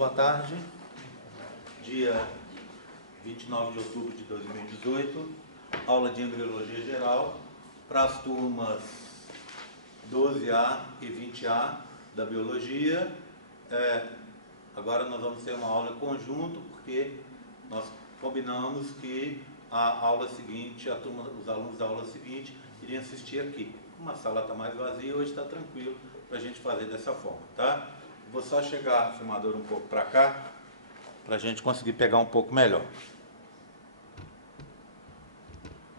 boa tarde. Dia 29 de outubro de 2018, aula de embriologia geral para as turmas 12A e 20A da biologia. Agora nós vamos ter uma aula em conjunto, porque nós combinamos que a aula seguinte, os alunos da aula seguinte iriam assistir aqui. Uma sala está mais vazia, hoje está tranquilo para a gente fazer dessa forma, tá? Vou só chegar a filmadora um pouco para cá, para a gente conseguir pegar um pouco melhor.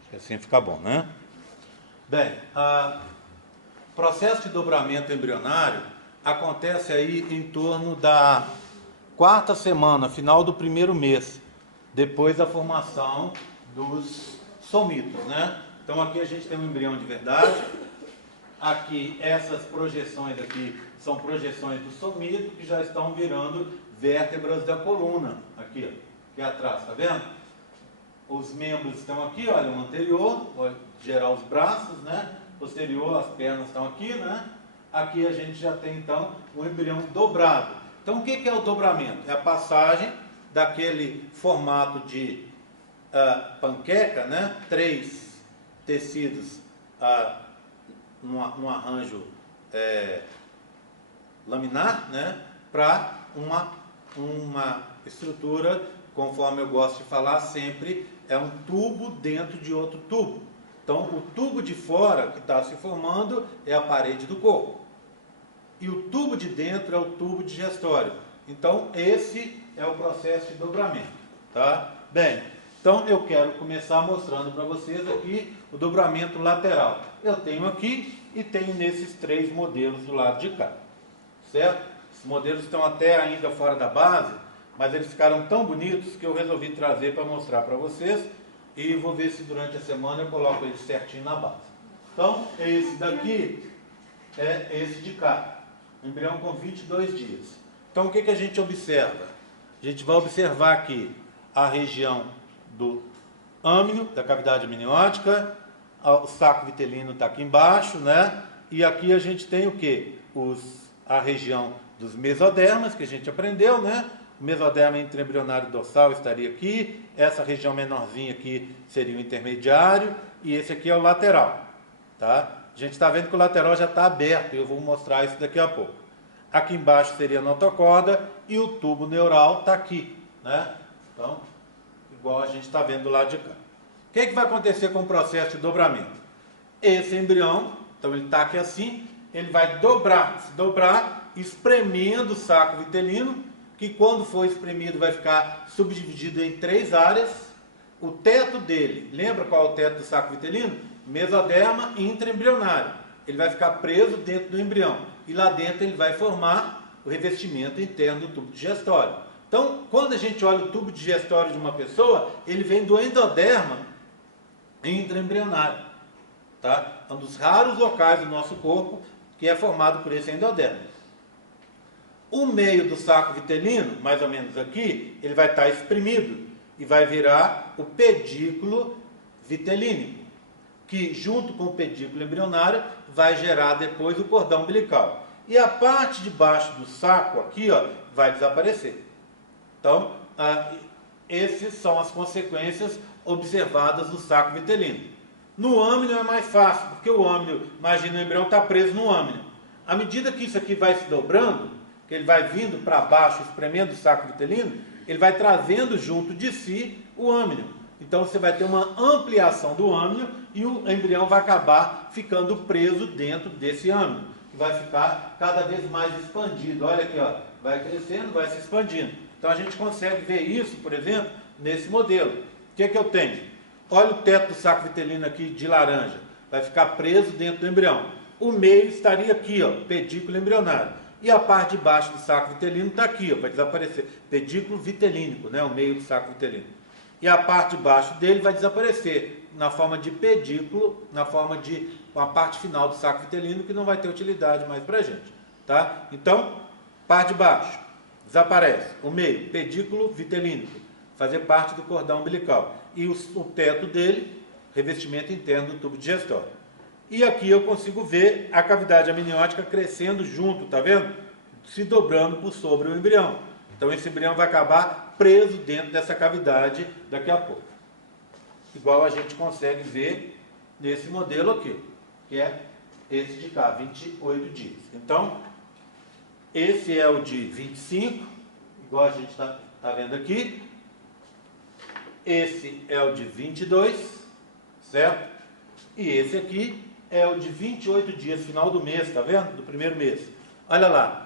Acho que assim fica bom, né? Bem, o processo de dobramento embrionário acontece aí em torno da quarta semana, final do primeiro mês, depois da formação dos somitos, né? Então aqui a gente tem um embrião de verdade. Aqui, essas projeções aqui são projeções do somito que já estão virando vértebras da coluna. Aqui, ó, aqui atrás, tá vendo? Os membros estão aqui, olha, o anterior, vou gerar os braços, né? Posterior, as pernas estão aqui, né? Aqui a gente já tem, então, um embrião dobrado. Então, o que é o dobramento? É a passagem daquele formato de panqueca, né? 3 tecidos num arranjo laminar, né? Para uma estrutura, conforme eu gosto de falar sempre, é um tubo dentro de outro tubo. Então, o tubo de fora que está se formando é a parede do corpo. E o tubo de dentro é o tubo digestório. Então, esse é o processo de dobramento, tá? Bem, então eu quero começar mostrando para vocês aqui o dobramento lateral. Eu tenho aqui e tenho nesses 3 modelos do lado de cá, certo? Esses modelos estão até ainda fora da base, mas eles ficaram tão bonitos que eu resolvi trazer para mostrar para vocês e vou ver se durante a semana eu coloco eles certinho na base. Então, esse daqui é esse de cá, embrião com 22 dias. Então, o que a gente observa? A gente vai observar aqui a região do âmnio, da cavidade amniótica, o saco vitelino está aqui embaixo, né? E aqui a gente tem o quê? A região dos mesodermas, que a gente aprendeu, né? O mesoderma intraembrionário dorsal estaria aqui, essa região menorzinha aqui seria o intermediário, e esse aqui é o lateral, tá? A gente está vendo que o lateral já está aberto, eu vou mostrar isso daqui a pouco. Aqui embaixo seria a notocorda, e o tubo neural está aqui, né? Então, igual a gente está vendo do lado de cá. O que vai acontecer com o processo de dobramento? Esse embrião, então ele está aqui assim, ele vai se dobrar, espremendo o saco vitelino, que quando for espremido vai ficar subdividido em 3 áreas. O teto dele, lembra qual é o teto do saco vitelino? Mesoderma intraembrionário. Ele vai ficar preso dentro do embrião, e lá dentro ele vai formar o revestimento interno do tubo digestório. Então, quando a gente olha o tubo digestório de uma pessoa, ele vem do endoderma intraembrionário, tá? É um dos raros locais do nosso corpo que é formado por esse endoderma. O meio do saco vitelino, mais ou menos aqui, ele vai estar exprimido e vai virar o pedículo vitelínico, que junto com o pedículo embrionário vai gerar depois o cordão umbilical. E a parte de baixo do saco aqui, ó, vai desaparecer. Então, essas são as consequências observadas do saco vitelino. No âmnio é mais fácil, porque o âmnio, imagina, o embrião está preso no âmnio. À medida que isso aqui vai se dobrando, que ele vai vindo para baixo, espremendo o saco vitelino, ele vai trazendo junto de si o âmnio. Então você vai ter uma ampliação do âmnio e o embrião vai acabar ficando preso dentro desse âmnio, que vai ficar cada vez mais expandido. Olha aqui, ó, vai crescendo, vai se expandindo. Então a gente consegue ver isso, por exemplo, nesse modelo. O que eu tenho? Olha o teto do saco vitelino aqui de laranja. Vai ficar preso dentro do embrião. O meio estaria aqui, ó, pedículo embrionário. E a parte de baixo do saco vitelino está aqui, ó, vai desaparecer. Pedículo vitelínico, né, o meio do saco vitelino. E a parte de baixo dele vai desaparecer na forma de pedículo, na forma de uma parte final do saco vitelino que não vai ter utilidade mais para a gente, tá? Então, parte de baixo desaparece. O meio, pedículo vitelínico, fazer parte do cordão umbilical. E o teto dele, revestimento interno do tubo digestório. E aqui eu consigo ver a cavidade amniótica crescendo junto, tá vendo? Se dobrando por sobre o embrião. Então esse embrião vai acabar preso dentro dessa cavidade daqui a pouco. Igual a gente consegue ver nesse modelo aqui, que é esse de cá, 28 dias. Então, esse é o de 25, igual a gente está vendo aqui. Esse é o de 22, certo? E esse aqui é o de 28 dias, final do mês, tá vendo? Do primeiro mês. Olha lá,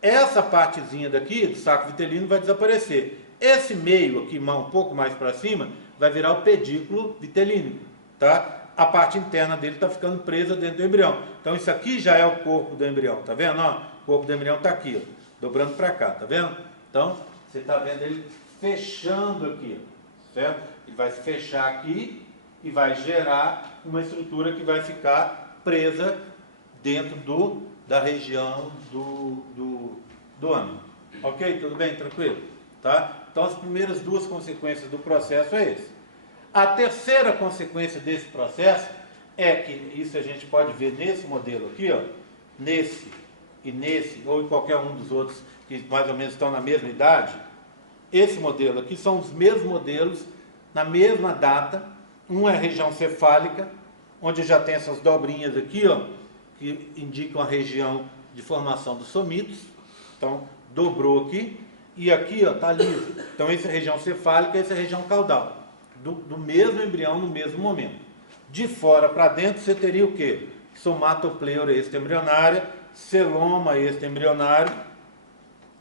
essa partezinha daqui do saco vitelino vai desaparecer. Esse meio aqui, um pouco mais para cima, vai virar o pedículo vitelínico, tá? A parte interna dele está ficando presa dentro do embrião. Então isso aqui já é o corpo do embrião, tá vendo? Ó, o corpo do embrião está aqui, ó, dobrando para cá, tá vendo? Então você está vendo ele fechando aqui, certo? Ele vai se fechar aqui e vai gerar uma estrutura que vai ficar presa dentro da região do ânus. Ok? Tudo bem? Tranquilo? Tá? Então as primeiras duas consequências do processo é esse. A terceira consequência desse processo é que, isso a gente pode ver nesse modelo aqui, ó, nesse e nesse, ou em qualquer um dos outros que mais ou menos estão na mesma idade. Esse modelo aqui são os mesmos modelos, na mesma data. Um é a região cefálica, onde já tem essas dobrinhas aqui, ó, que indicam a região de formação dos somitos. Então, dobrou aqui, e aqui está liso. Então, essa é a região cefálica, essa é a região caudal. Do mesmo embrião no mesmo momento. De fora para dentro você teria o quê? Somatopleura extraembrionária, celoma extraembrionário,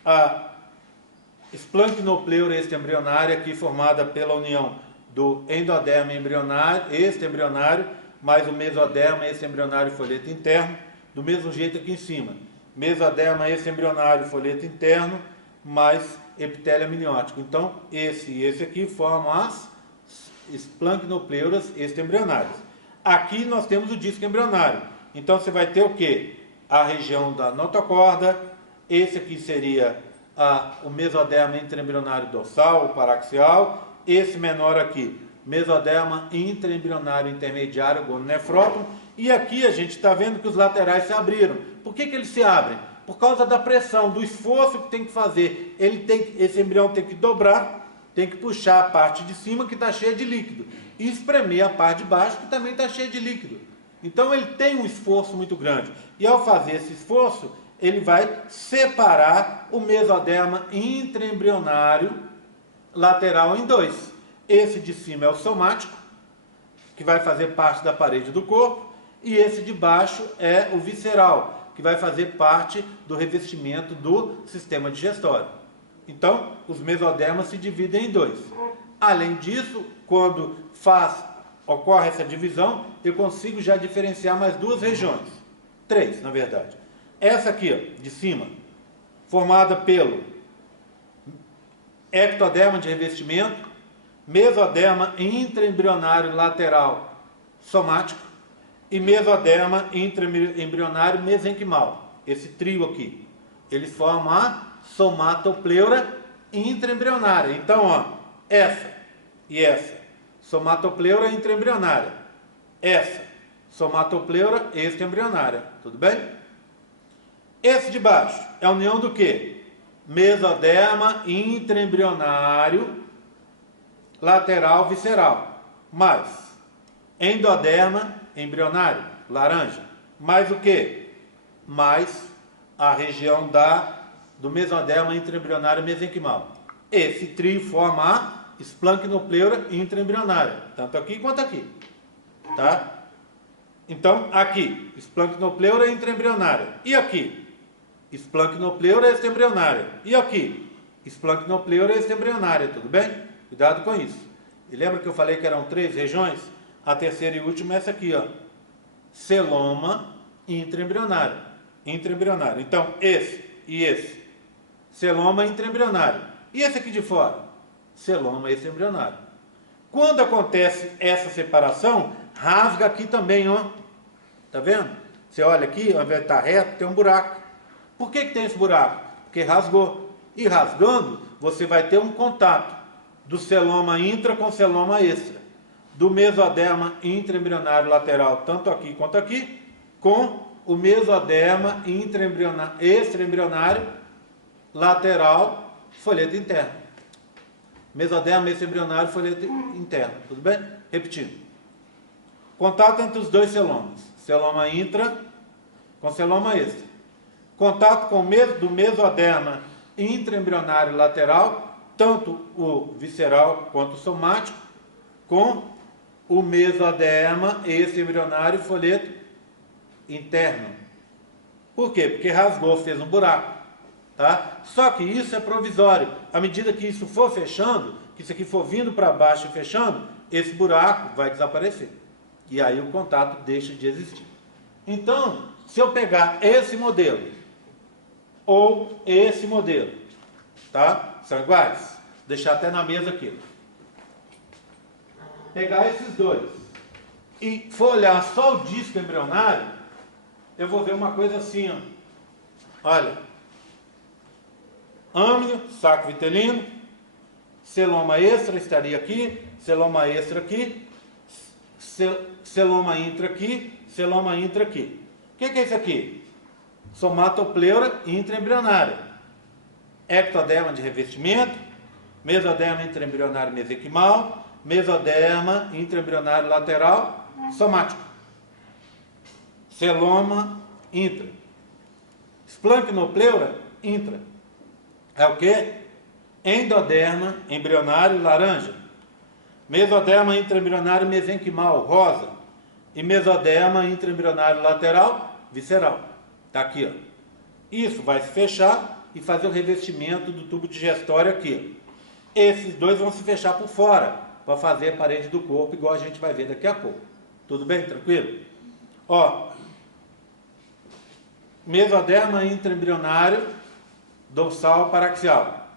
a esplancnopleura extraembrionária, aqui formada pela união do endoderma extraembrionário, mais o mesoderma extraembrionário e folheto interno, do mesmo jeito aqui em cima. Mesoderma extraembrionário e folheto interno, mais epitélio amniótico. Então, esse e esse aqui formam as esplancnopleuras extraembrionárias. Aqui nós temos o disco embrionário. Então você vai ter o que? A região da notocorda. Esse aqui seria o mesoderma intraembrionário dorsal, o paraxial. Esse menor aqui, mesoderma intraembrionário intermediário, gononefróton. E aqui a gente está vendo que os laterais se abriram. Por que eles se abrem? Por causa da pressão, do esforço que tem que fazer. Esse embrião tem que dobrar, tem que puxar a parte de cima que está cheia de líquido e espremer a parte de baixo que também está cheia de líquido. Então ele tem um esforço muito grande. E ao fazer esse esforço, ele vai separar o mesoderma intraembrionário lateral em dois. Esse de cima é o somático, que vai fazer parte da parede do corpo, e esse de baixo é o visceral, que vai fazer parte do revestimento do sistema digestório. Então, os mesodermas se dividem em dois. Além disso, quando ocorre essa divisão, eu consigo já diferenciar mais duas regiões. Três, na verdade. Essa aqui, ó, de cima, formada pelo ectoderma de revestimento, mesoderma intraembrionário lateral somático e mesoderma intraembrionário mesenquimal. Esse trio aqui. Eles formam a somatopleura intraembrionária. Então, ó, essa e essa, somatopleura intraembrionária. Essa, somatopleura extraembrionária. Tudo bem? Esse de baixo é a união do quê? Mesoderma intraembrionário lateral visceral, mais endoderma embrionário, laranja, mais o quê? Mais a região do mesoderma intraembrionário mesenquimal. Esse trio forma a esplancnopleura intraembrionária, tanto aqui quanto aqui, tá? Então, aqui, esplancnopleura intraembrionária. E aqui? Esplancnopleura extraembrionária. E aqui? Esplancnopleura extraembrionária, tudo bem? Cuidado com isso. E lembra que eu falei que eram três regiões? A terceira e última é essa aqui, ó. Celoma intraembrionário. Intraembrionário. Então, esse e esse. Celoma intraembrionário. E esse aqui de fora? Celoma extraembrionário. Quando acontece essa separação, rasga aqui também, ó. Tá vendo? Você olha aqui, ao invés de estar reto, tem um buraco. Por que tem esse buraco? Porque rasgou. E rasgando, você vai ter um contato do celoma intra com celoma extra. Do mesoderma intraembrionário lateral, tanto aqui quanto aqui, com o mesoderma extraembrionário lateral folheto interno. Mesoderma, extra-embrionário, folheto interno. Tudo bem? Repetindo. Contato entre os dois celomas. Celoma intra com celoma extra. Contato do mesoderma intraembrionário lateral, tanto o visceral quanto o somático, com o mesoderma extra-embrionário folheto interno. Por quê? Porque rasgou, fez um buraco. Tá? Só que isso é provisório. À medida que isso for fechando, que isso aqui for vindo para baixo e fechando, esse buraco vai desaparecer. E aí o contato deixa de existir. Então, se eu pegar esse modelo ou esse modelo, tá? São iguais? Vou deixar até na mesa aqui. Pegar esses dois e for olhar só o disco embrionário, eu vou ver uma coisa assim, ó. Olha, âmnio, saco vitelino, celoma extra estaria aqui, celoma extra aqui, celoma intra aqui, celoma intra aqui. O que é isso aqui? Somatopleura intraembrionária. Ectoderma de revestimento, mesoderma intraembrionário mesenquimal, mesoderma intraembrionário lateral, somático. Celoma intra. Splanchnopleura intra. É o que? Endoderma embrionário laranja. Mesoderma intraembrionário mesenquimal rosa. E mesoderma intraembrionário lateral visceral. Está aqui, ó. Isso vai se fechar e fazer o revestimento do tubo digestório aqui. Esses dois vão se fechar por fora para fazer a parede do corpo, igual a gente vai ver daqui a pouco. Tudo bem? Tranquilo? Ó, mesoderma intraembrionário dorsal paraxial.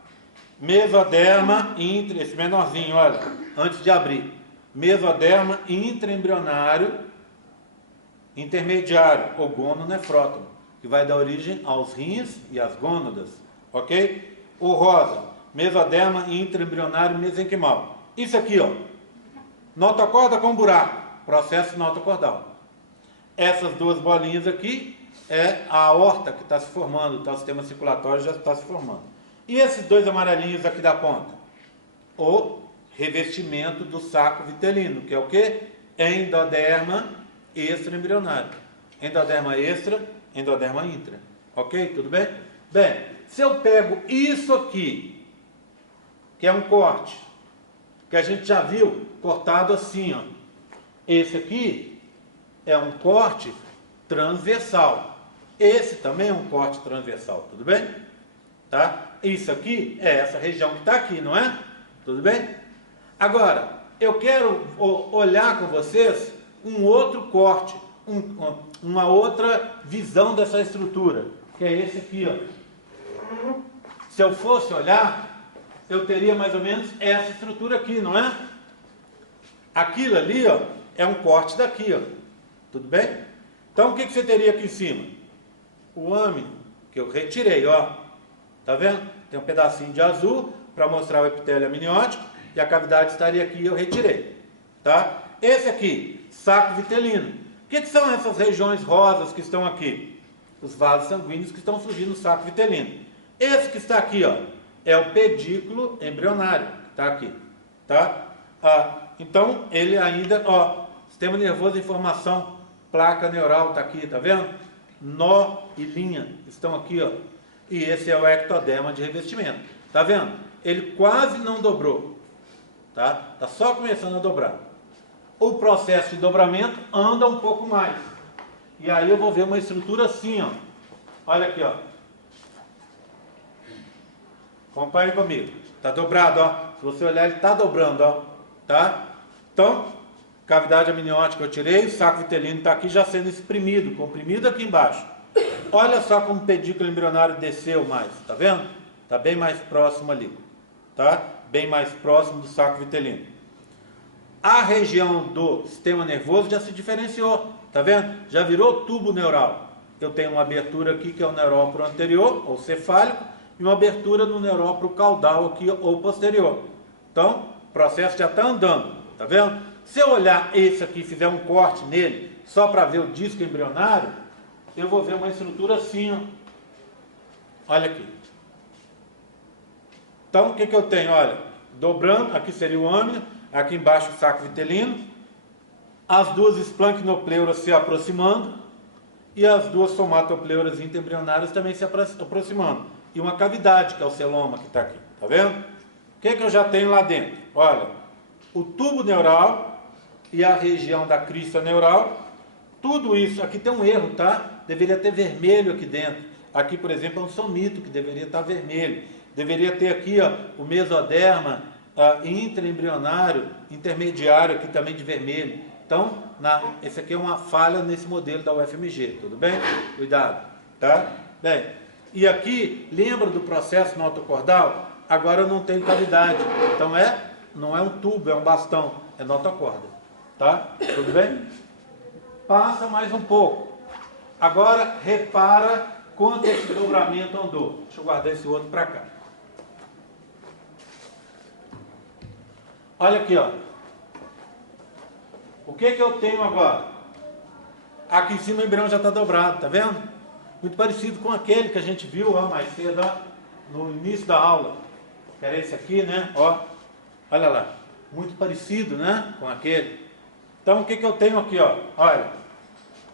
Mesoderma esse menorzinho, olha, antes de abrir. Mesoderma intraembrionário intermediário, ou gononefrótomo, que vai dar origem aos rins e às gônadas, ok? O rosa, mesoderma intraembrionário mesenquimal. Isso aqui, ó, notocorda com buraco, processo notocordal. Essas duas bolinhas aqui é a aorta que está se formando, tá? O sistema circulatório já está se formando. E esses dois amarelinhos aqui da ponta? O revestimento do saco vitelino, que é o que? Endoderma extraembrionário. Endoderma extra, endoderma intra. Ok? Tudo bem? Bem, se eu pego isso aqui, que é um corte, que a gente já viu cortado assim, ó. Esse aqui é um corte transversal. Esse também é um corte transversal, tudo bem? Tá? Isso aqui é essa região que está aqui, não é? Tudo bem? Agora, eu quero olhar com vocês um outro corte, uma outra visão dessa estrutura, que é esse aqui, ó. Se eu fosse olhar, eu teria mais ou menos essa estrutura aqui, não é? Aquilo ali, ó, é um corte daqui, ó. Tudo bem? Então, o que você teria aqui em cima? O âmino, que eu retirei, ó. Tá vendo? Tem um pedacinho de azul para mostrar o epitélio amniótico, e a cavidade estaria aqui, eu retirei. Tá? Esse aqui, saco vitelino. O que são essas regiões rosas que estão aqui? Os vasos sanguíneos que estão surgindo no saco vitelino. Esse que está aqui, ó, é o pedículo embrionário, que está aqui. Tá? Então, ele ainda, ó, sistema nervoso de informação, placa neural está aqui, tá vendo? Nó e linha estão aqui, ó. E esse é o ectoderma de revestimento. Tá vendo? Ele quase não dobrou. Tá? Tá só começando a dobrar. O processo de dobramento anda um pouco mais. E aí eu vou ver uma estrutura assim, ó. Olha aqui, ó. Acompanhe comigo. Tá dobrado, ó. Se você olhar, ele tá dobrando, ó. Tá? Então, cavidade amniótica eu tirei, o saco vitelino está aqui já sendo exprimido, comprimido aqui embaixo. Olha só como o pedículo embrionário desceu mais, tá vendo? Tá bem mais próximo ali, tá? Bem mais próximo do saco vitelino. A região do sistema nervoso já se diferenciou, tá vendo? Já virou tubo neural. Eu tenho uma abertura aqui que é o neuróporo anterior, ou cefálico, e uma abertura no neuróporo caudal aqui, ou posterior. Então, o processo já está andando, tá vendo? Se eu olhar esse aqui e fizer um corte nele, só para ver o disco embrionário, eu vou ver uma estrutura assim, ó. Olha aqui. Então, o que eu tenho? Olha, dobrando, aqui seria o âmino, aqui embaixo o saco vitelino, as duas esplancnopleuras se aproximando e as duas somatopleuras interembrionárias também se aproximando. E uma cavidade, que é o celoma que está aqui, tá vendo? O que eu já tenho lá dentro? Olha, o tubo neural e a região da crista neural, tudo isso, aqui tem um erro, tá? Deveria ter vermelho aqui dentro. Aqui, por exemplo, é um somito, que deveria estar vermelho. Deveria ter aqui, ó, o mesoderma intraembrionário, intermediário, aqui também de vermelho. Então, esse aqui é uma falha nesse modelo da UFMG, tudo bem? Cuidado, tá? Bem, e aqui, lembra do processo notocordal? Agora eu não tenho cavidade, então não é um tubo, é um bastão, é notocorda, tá? Tudo bem? Passa mais um pouco. Agora, repara quanto esse dobramento andou. Deixa eu guardar esse outro para cá. Olha aqui, ó. O que eu tenho agora? Aqui em cima o embrião já está dobrado, tá vendo? Muito parecido com aquele que a gente viu, ó, mais cedo, ó, no início da aula. Que era esse aqui, né? Ó, olha lá. Muito parecido, né? Com aquele. Então, o que eu tenho aqui, ó? Olha,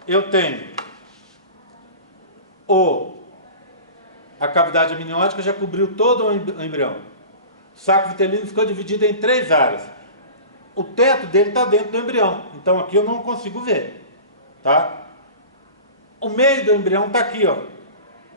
eu tenho a cavidade amniótica já cobriu todo o embrião. O saco vitelino ficou dividido em 3 áreas. O teto dele está dentro do embrião, então aqui eu não consigo ver, tá? O meio do embrião está aqui, ó.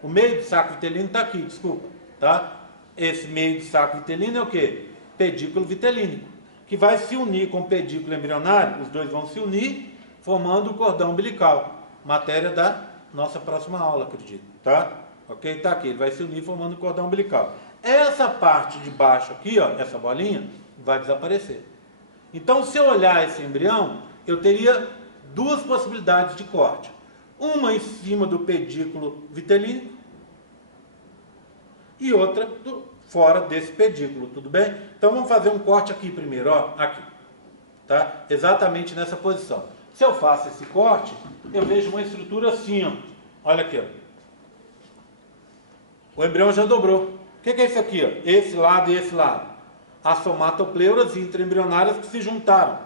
O meio do saco vitelino está aqui, desculpa, tá? Esse meio do saco vitelino é o quê? Pedículo vitelínico, que vai se unir com o pedículo embrionário, os dois vão se unir, formando o cordão umbilical, matéria da nossa próxima aula, acredito, tá? Ok? Tá aqui, ele vai se unir formando o cordão umbilical. Essa parte de baixo aqui, ó, essa bolinha, vai desaparecer. Então, se eu olhar esse embrião, eu teria 2 possibilidades de corte. Uma em cima do pedículo vitelínico e outra fora desse pedículo, tudo bem? Então, vamos fazer um corte aqui primeiro, ó, aqui, tá? Exatamente nessa posição. Se eu faço esse corte, eu vejo uma estrutura assim, ó. Olha aqui, ó. O embrião já dobrou. O que é isso aqui, ó? Esse lado e esse lado. As somatopleuras intraembrionárias que se juntaram,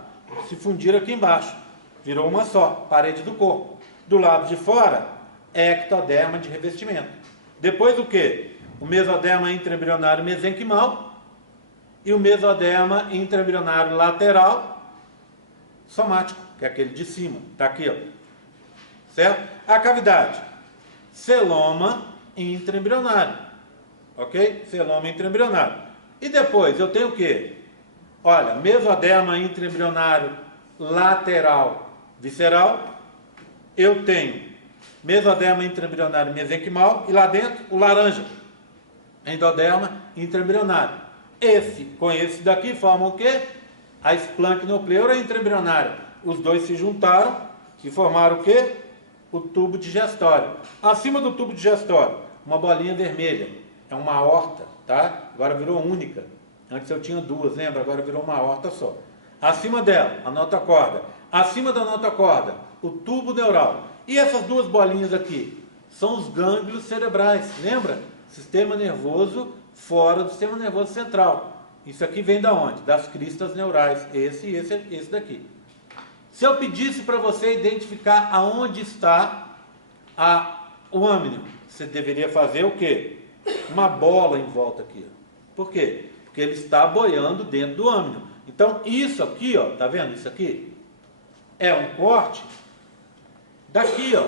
se fundiram aqui embaixo. Virou uma só, parede do corpo. Do lado de fora, ectoderma de revestimento. Depois o quê? O mesoderma intraembrionário mesenquimal e o mesoderma intraembrionário lateral somático, que é aquele de cima. Está aqui, ó. Certo? A cavidade. Celoma intraembrionário. Ok? Celoma intraembrionário. E depois eu tenho o quê? Olha, mesoderma intraembrionário lateral visceral. Eu tenho mesoderma intraembrionário mesenquimal. E lá dentro, o laranja. Endoderma intraembrionário. Esse com esse daqui formam o quê? A esplancnopleura intraembrionária. Os dois se juntaram e formaram o quê? O tubo digestório. Acima do tubo digestório, uma bolinha vermelha. É uma aorta. Tá? Agora virou única. Antes eu tinha 2, lembra? Agora virou uma aorta só. Acima dela, a notocorda. Acima da notocorda, o tubo neural. E essas 2 bolinhas aqui são os gânglios cerebrais. Lembra? Sistema nervoso fora do sistema nervoso central. Isso aqui vem da onde? Das cristas neurais. Esse daqui. Se eu pedisse para você identificar aonde está o âmino, você deveria fazer o quê? Uma bola em volta aqui. Por quê? Porque ele está boiando dentro do âmino. Então, isso aqui, ó, tá vendo? Isso aqui é um corte daqui, ó.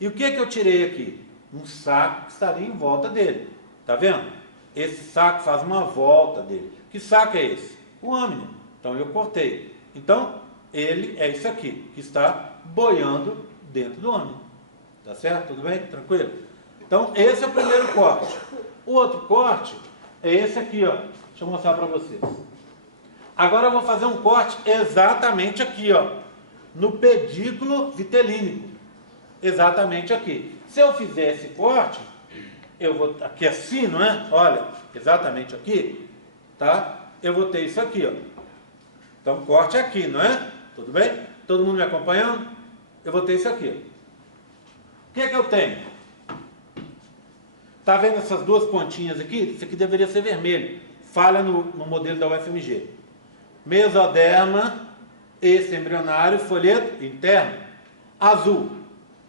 E o que eu tirei aqui? Um saco que estaria em volta dele. Tá vendo? Esse saco faz uma volta dele. Que saco é esse? O âmino. Então, eu cortei. Então, ele é isso aqui, que está boiando dentro do âmino. Tá certo? Tudo bem? Tranquilo? Então, esse é o primeiro corte. O outro corte é esse aqui, ó. Deixa eu mostrar para vocês. Agora eu vou fazer um corte exatamente aqui, ó. No pedículo vitelínico. Exatamente aqui. Se eu fizer esse corte, eu vou... Aqui assim, não é? Olha, exatamente aqui. Tá? Eu vou ter isso aqui, ó. Então, corte aqui, não é? Tudo bem? Todo mundo me acompanhando? Eu vou ter isso aqui. O que é que eu tenho? Tá vendo essas duas pontinhas aqui? Isso aqui deveria ser vermelho. Falha no modelo da UFMG. Mesoderma extra-embrionário, folheto interno. Azul,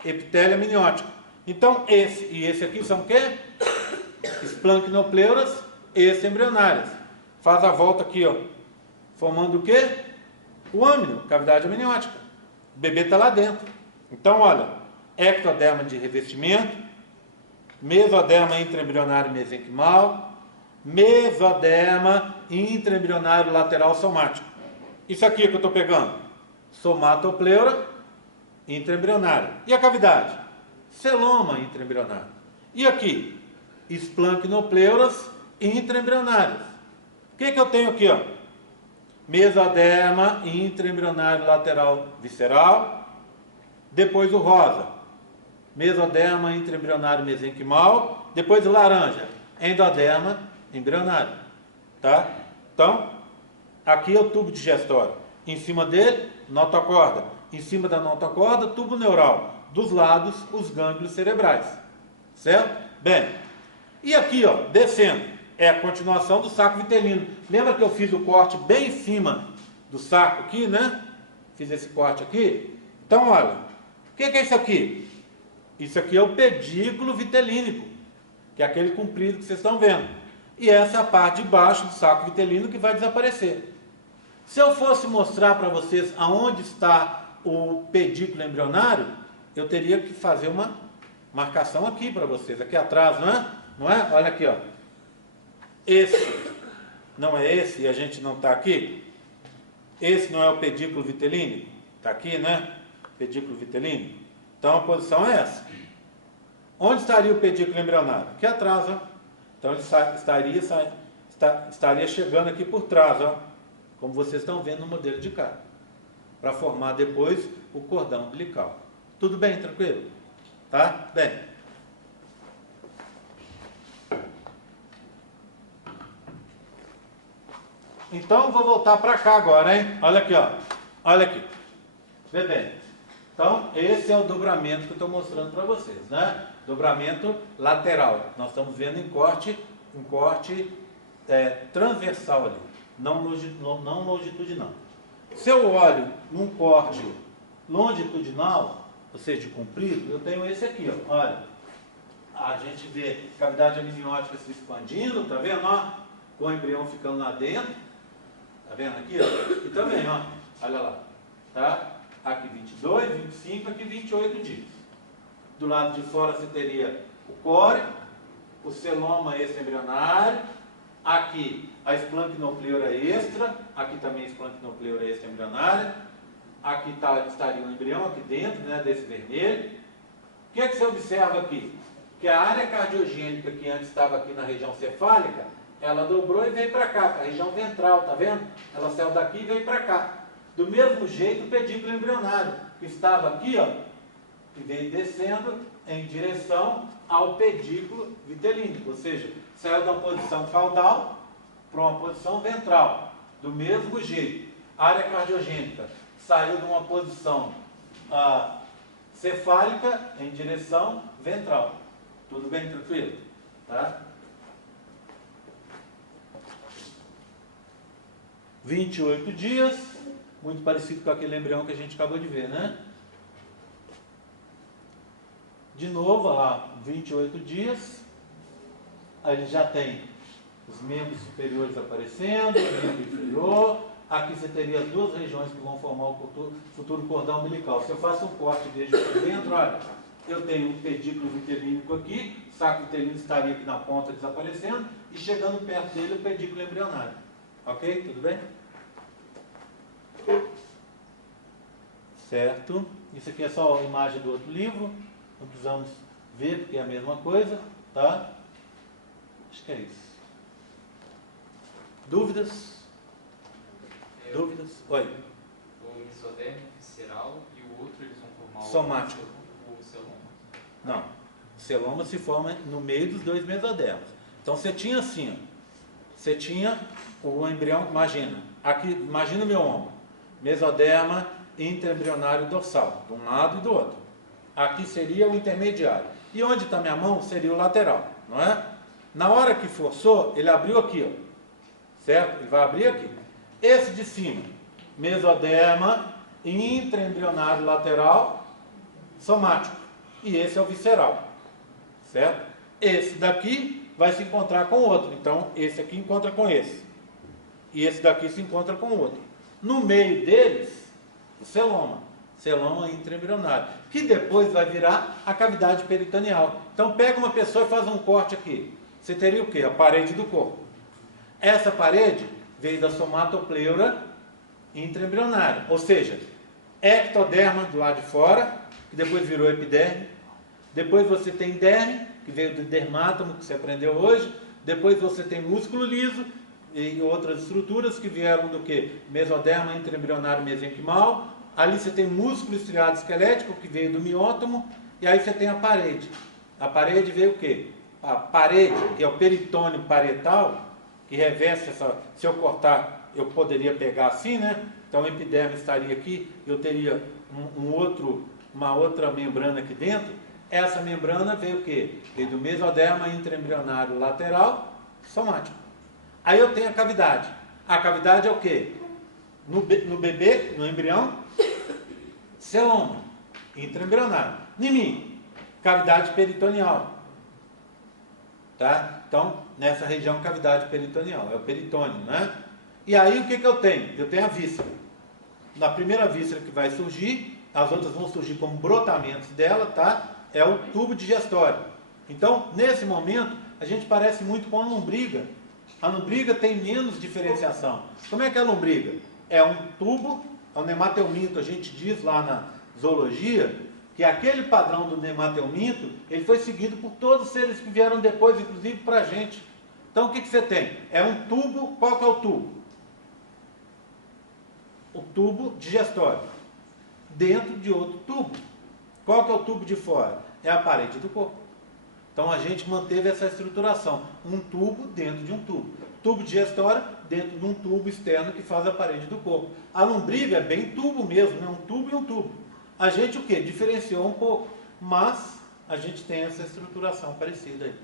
epitélio amniótico. Então, esse e esse aqui são o quê? Esplancnopleuras extra-embrionárias. Faz a volta aqui, ó. Formando o quê? O âmnio, cavidade amniótica. O bebê está lá dentro. Então, olha, ectoderma de revestimento, mesoderma intraembrionário mesenquimal, mesoderma intraembrionário lateral somático. Isso aqui que eu estou pegando, somatopleura intraembrionária. E a cavidade? Celoma intraembrionário. E aqui? Esplancnopleuras intraembrionárias. O que eu tenho aqui, ó? Mesoderma intraembrionário lateral visceral. Depois o rosa, mesoderma intraembrionário mesenquimal. Depois o laranja, endoderma embrionário. Tá? Então, aqui é o tubo digestório. Em cima dele, notocorda. Em cima da notocorda, tubo neural. Dos lados, os gânglios cerebrais. Certo? Bem, e aqui, ó, descendo, é a continuação do saco vitelino. Lembra que eu fiz o corte bem em cima do saco aqui, né? Fiz esse corte aqui. Então, olha, o que é isso aqui? Isso aqui é o pedículo vitelínico, que é aquele comprido que vocês estão vendo. E essa é a parte de baixo do saco vitelino que vai desaparecer. Se eu fosse mostrar para vocês aonde está o pedículo embrionário, eu teria que fazer uma marcação aqui para vocês, aqui atrás, não é? Não é? Olha aqui, ó. Esse não é esse e a gente não está aqui? Esse não é o pedículo vitelínico? Está aqui, né? Pedículo vitelínico. Então a posição é essa. Onde estaria o pedículo embrionário? Aqui atrás, ó. Então ele estaria chegando aqui por trás, ó. Como vocês estão vendo no modelo de cá. Para formar depois o cordão umbilical. Tudo bem? Tranquilo? Tá? Bem. Então, vou voltar para cá agora, hein? Olha aqui, ó. Olha aqui. Vê bem. Então, esse é o dobramento que eu estou mostrando para vocês, né? Dobramento lateral. Nós estamos vendo em corte, transversal ali, não longitudinal. Se eu olho num corte longitudinal, ou seja, de comprido, eu tenho esse aqui, ó. Olha. A gente vê cavidade amniótica se expandindo, tá vendo? Ó, com o embrião ficando lá dentro. Tá vendo aqui, ó? E também, ó, olha lá, tá? Aqui 22, 25, aqui 28 dias. Do lado de fora você teria o core, o celoma extra-embrionário, aqui a esplancnopleura extra, aqui também a esplancnopleura extra-embrionária, aqui estaria o embrião, aqui dentro, né, desse vermelho. O que é que você observa aqui? Que a área cardiogênica que antes estava aqui na região cefálica, ela dobrou e veio para cá, a região ventral, tá vendo? Ela saiu daqui e veio para cá. Do mesmo jeito o pedículo embrionário, que estava aqui, ó, e veio descendo em direção ao pedículo vitelínico, ou seja, saiu da posição caudal para uma posição ventral. Do mesmo jeito, a área cardiogênica saiu de uma posição cefálica em direção ventral. Tudo bem, tranquilo? Tá? 28 dias, muito parecido com aquele embrião que a gente acabou de ver, né? De novo, lá, 28 dias, aí ele já tem os membros superiores aparecendo, o membro inferior. Aqui você teria as duas regiões que vão formar o futuro cordão umbilical. Se eu faço um corte desde aqui dentro, olha, eu tenho um pedículo vitelínico aqui, o saco vitelínico estaria aqui na ponta desaparecendo, e chegando perto dele o pedículo embrionário. Ok? Tudo bem? Certo. Isso aqui é só a imagem do outro livro. Não precisamos ver porque é a mesma coisa. Tá? Acho que é isso. Dúvidas? Dúvidas? Oi. O mesodérmico visceral e o outro eles vão formar somático. O celoma. Não. O celoma se forma no meio dos dois mesodermas. Então você tinha assim, ó. Você tinha o embrião, imagina, aqui, imagina o meu ombro, mesoderma intraembrionário dorsal, de um lado e do outro. Aqui seria o intermediário. E onde está minha mão seria o lateral. não é? Na hora que forçou, ele abriu aqui, ó, certo? Ele vai abrir aqui. Esse de cima, mesoderma intraembrionário lateral somático. E esse é o visceral, certo? Esse daqui vai se encontrar com o outro. Então, esse aqui encontra com esse. E esse daqui se encontra com o outro. No meio deles, o celoma. Celoma intraembrionário. Que depois vai virar a cavidade peritoneal. Então, pega uma pessoa e faz um corte aqui. Você teria o quê? A parede do corpo. Essa parede veio da somatopleura intraembrionária. Ou seja, ectoderma do lado de fora, que depois virou epiderme. Depois você tem derme, que veio do dermátomo, que você aprendeu hoje. Depois você tem músculo liso e outras estruturas que vieram do que? Mesoderma intraembrionário mesenquimal. Ali você tem músculo estriado esquelético, que veio do miótomo. E aí você tem a parede. A parede veio o quê? A parede, que é o peritônio parietal, que reveste essa... Se eu cortar, eu poderia pegar assim, né? Então o epiderme estaria aqui, eu teria uma outra membrana aqui dentro. Essa membrana veio o quê? Veio do mesoderma intraembrionário lateral somático. Aí eu tenho a cavidade. A cavidade é o quê? No bebê, no embrião, celoma intraembrionário. Em mim, cavidade peritoneal. Tá? Então, nessa região, cavidade peritoneal. É o peritônio, né? E aí, o que eu tenho? Eu tenho a víscera. Na primeira víscera que vai surgir, as outras vão surgir como brotamentos dela, tá? É o tubo digestório. Então, nesse momento, a gente parece muito com a lombriga. A lombriga tem menos diferenciação. Como é que é a lombriga? É um tubo, é um nemateuminto, a gente diz lá na zoologia, que aquele padrão do nemateuminto, ele foi seguido por todos os seres que vieram depois, inclusive para a gente. Então, o que você tem? É um tubo, qual que é o tubo? O tubo digestório. Dentro de outro tubo. Qual que é o tubo de fora? É a parede do corpo. Então a gente manteve essa estruturação. Um tubo dentro de um tubo. Tubo digestório dentro de um tubo externo que faz a parede do corpo. A lombriga é bem tubo mesmo, né? Um tubo e um tubo. A gente o quê? Diferenciou um pouco. Mas a gente tem essa estruturação parecida aí.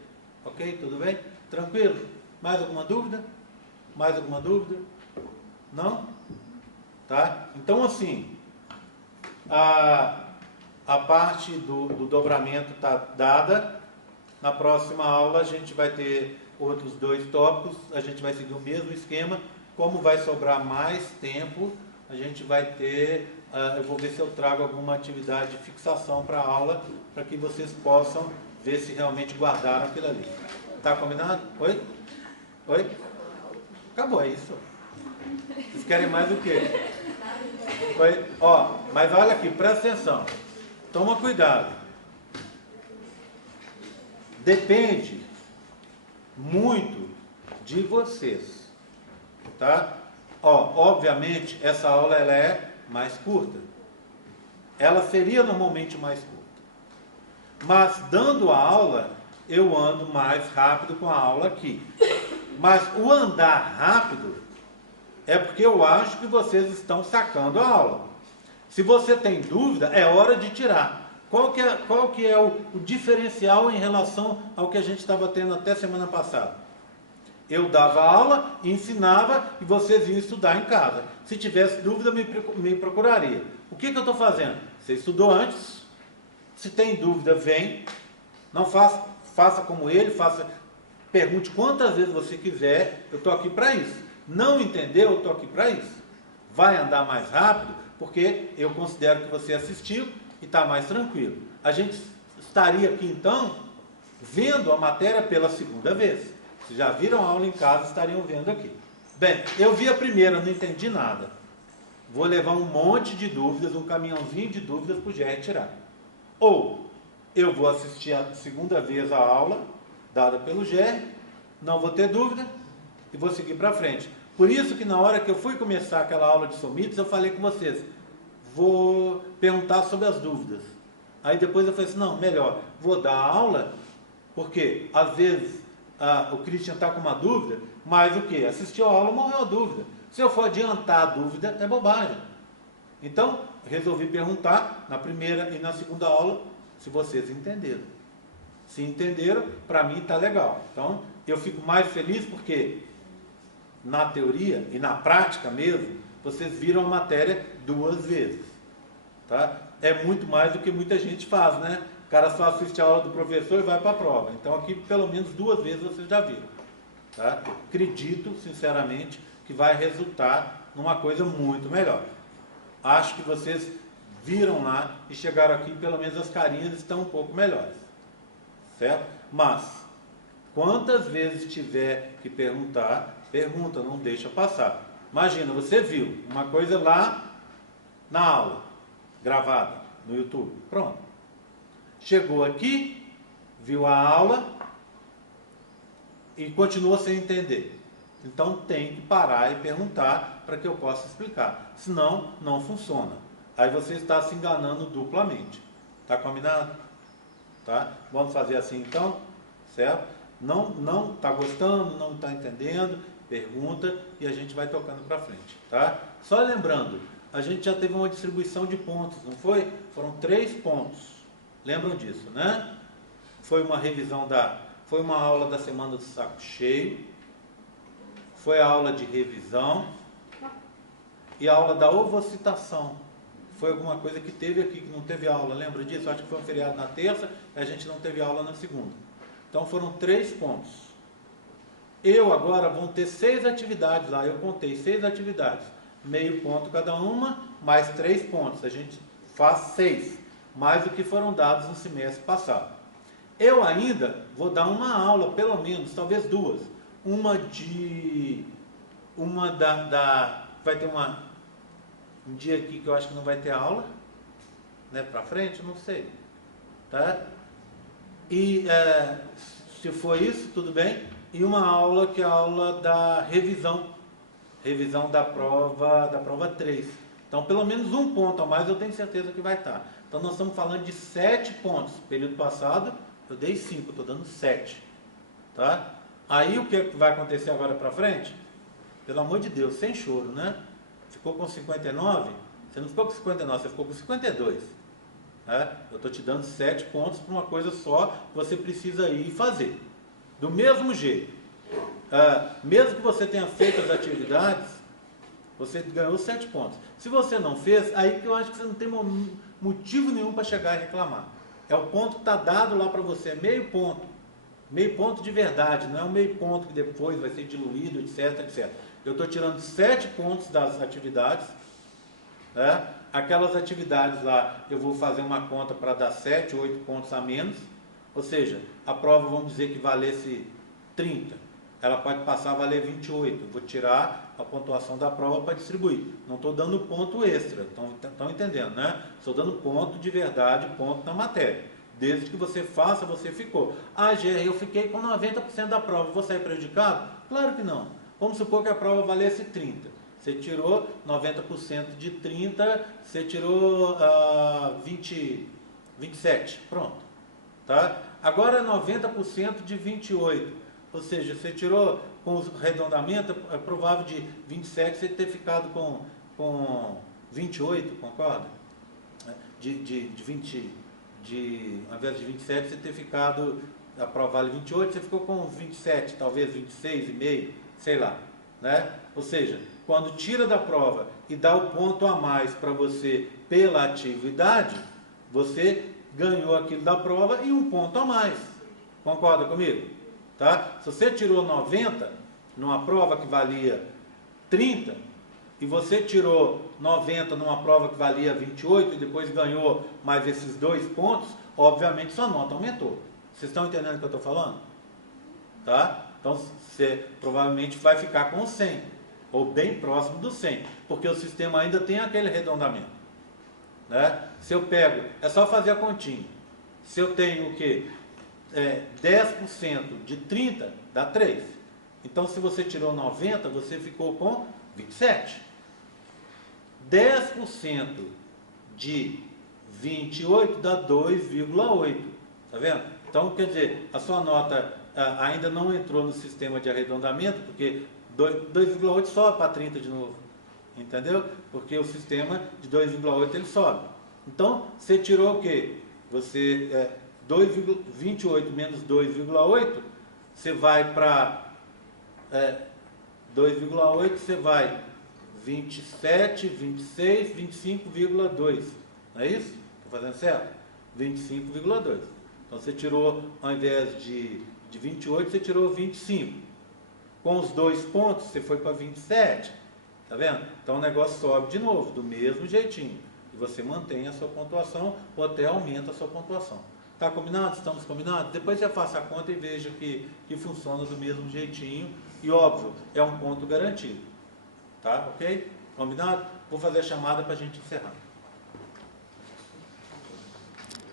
Ok? Tudo bem? Tranquilo? Mais alguma dúvida? Mais alguma dúvida? Não? Tá? Então assim, a parte do dobramento está dada. Na próxima aula a gente vai ter outros 2 tópicos, a gente vai seguir o mesmo esquema. Como vai sobrar mais tempo, a gente vai ter, eu vou ver se eu trago alguma atividade de fixação para a aula, para que vocês possam ver se realmente guardaram aquilo ali. Tá combinado? Oi? Oi? Acabou, é isso. Vocês querem mais o quê? Oi? Ó, mas olha aqui, presta atenção. Toma cuidado. Depende muito de vocês, tá? Ó, obviamente, essa aula ela é mais curta. Ela seria normalmente mais curta. Mas, dando a aula, eu ando mais rápido com a aula aqui. Mas o andar rápido é porque eu acho que vocês estão sacando a aula. Se você tem dúvida, é hora de tirar. Qual que é o diferencial em relação ao que a gente estava tendo até semana passada? Eu dava aula, ensinava e vocês iam estudar em casa. Se tivesse dúvida, me procuraria. O que eu estou fazendo? Você estudou antes, se tem dúvida, vem. Não faça como ele, pergunte quantas vezes você quiser, eu estou aqui para isso. Não entendeu, eu estou aqui para isso. Vai andar mais rápido, porque eu considero que você assistiu e está mais tranquilo. A gente estaria aqui então vendo a matéria pela segunda vez. Se já viram a aula em casa, estariam vendo aqui. Bem, eu vi a primeira, não entendi nada. Vou levar um monte de dúvidas, um caminhãozinho de dúvidas para o GR tirar. Ou eu vou assistir a segunda vez a aula dada pelo GR, não vou ter dúvida e vou seguir para frente. Por isso que na hora que eu fui começar aquela aula de somitos, eu falei com vocês, vou perguntar sobre as dúvidas. Aí depois eu falei assim, não, melhor, vou dar a aula, porque às vezes o Christian está com uma dúvida, mas o que? Assistiu a aula, morreu a dúvida. Se eu for adiantar a dúvida, é bobagem. Então, resolvi perguntar na primeira e na segunda aula, se vocês entenderam. Se entenderam, para mim está legal. Então, eu fico mais feliz porque, na teoria e na prática mesmo, vocês viram a matéria 2 vezes. Tá? É muito mais do que muita gente faz, né? O cara só assiste a aula do professor e vai para a prova. Então, aqui, pelo menos 2 vezes vocês já viram. Tá? Acredito, sinceramente, que vai resultar numa coisa muito melhor. Acho que vocês viram lá e chegaram aqui, pelo menos as carinhas estão um pouco melhores. Certo? Mas, quantas vezes tiver que perguntar, pergunta, não deixa passar. Imagina, você viu uma coisa lá na aula, gravada no YouTube. Pronto. Chegou aqui, viu a aula e continua sem entender. Então tem que parar e perguntar para que eu possa explicar. Senão, não funciona. Aí você está se enganando duplamente. Tá combinado? Tá? Vamos fazer assim então? Certo? Não está gostando, não está entendendo, pergunta e a gente vai tocando para frente. Tá? Só lembrando, a gente já teve uma distribuição de pontos, não foi? Foram 3 pontos. Lembram disso, né? Foi uma revisão foi uma aula da semana do saco cheio, foi a aula de revisão e a aula da ovocitação. Foi alguma coisa que teve aqui, que não teve aula, lembra disso? Acho que foi um feriado na terça e a gente não teve aula na segunda. Então foram 3 pontos. Eu agora vou ter 6 atividades lá, eu contei 6 atividades. Meio ponto cada uma, mais 3 pontos. A gente faz 6, mais do que foram dados no semestre passado. Eu ainda vou dar uma aula, pelo menos, talvez 2. Vai ter um dia aqui que eu acho que não vai ter aula, né, para frente, não sei, tá? E se for isso, tudo bem. E uma aula que é a aula da revisão da prova 3. Então, pelo menos 1 ponto a mais eu tenho certeza que vai estar. Então, nós estamos falando de 7 pontos. Período passado, eu dei 5, estou dando 7. Tá? Aí, o que vai acontecer agora para frente? Pelo amor de Deus, sem choro, né? Ficou com 59? Você não ficou com 59, você ficou com 52. Né? Eu estou te dando 7 pontos para uma coisa só que você precisa ir fazer. Do mesmo jeito. Mesmo que você tenha feito as atividades, você ganhou 7 pontos. Se você não fez, aí que eu acho que você não tem motivo nenhum para chegar e reclamar. É o ponto que está dado lá para você, é meio ponto. Meio ponto de verdade, não é um meio ponto que depois vai ser diluído, etc, etc. Eu estou tirando 7 pontos das atividades. Né? Aquelas atividades lá, eu vou fazer uma conta para dar 7, 8 pontos a menos. Ou seja, a prova, vamos dizer que valesse 30. Ela pode passar a valer 28. Eu vou tirar a pontuação da prova para distribuir. Não estou dando ponto extra. Estão entendendo, né? Estou dando ponto de verdade, ponto na matéria. Desde que você faça, você ficou. Ah, Gê, eu fiquei com 90% da prova. Vou sair prejudicado? Claro que não. Vamos supor que a prova valesse 30. Você tirou 90% de 30, você tirou 27. Pronto. Tá? Agora 90% de 28. Ou seja, você tirou com o arredondamento, é provável de 27 você ter ficado com 28, concorda? Ao invés de 27 você ter ficado, a prova vale 28, você ficou com 27, talvez 26,5, sei lá. Né? Ou seja, quando tira da prova e dá o ponto a mais para você pela atividade, você ganhou aquilo da prova e 1 ponto a mais. Concorda comigo? Tá? Se você tirou 90 numa prova que valia 30 e você tirou 90 numa prova que valia 28 e depois ganhou mais esses 2 pontos, obviamente sua nota aumentou. Vocês estão entendendo o que eu estou falando? Tá? Então você provavelmente vai ficar com 100 ou bem próximo do 100, porque o sistema ainda tem aquele arredondamento. Né? Se eu pego, é só fazer a continha. Se eu tenho o quê? 10% de 30 dá 3. Então, se você tirou 90, você ficou com 27. 10% de 28 dá 2,8. Tá vendo? Então, quer dizer, a sua nota ainda não entrou no sistema de arredondamento, porque 2,8 sobe para 30 de novo. Entendeu? Porque o sistema de 2,8 ele sobe. Então, você tirou o quê? Você 28 menos 2,8, você vai para 2,8, você vai 27, 26, 25,2. Não é isso? Estou fazendo certo? 25,2. Então você tirou, ao invés de 28, você tirou 25. Com os 2 pontos, você foi para 27. Tá vendo? Então o negócio sobe de novo, do mesmo jeitinho. E você mantém a sua pontuação ou até aumenta a sua pontuação. Tá combinado? Estamos combinados? Depois você faça a conta e veja que funciona do mesmo jeitinho. E óbvio, é um ponto garantido. Tá? Ok? Combinado? Vou fazer a chamada para a gente encerrar.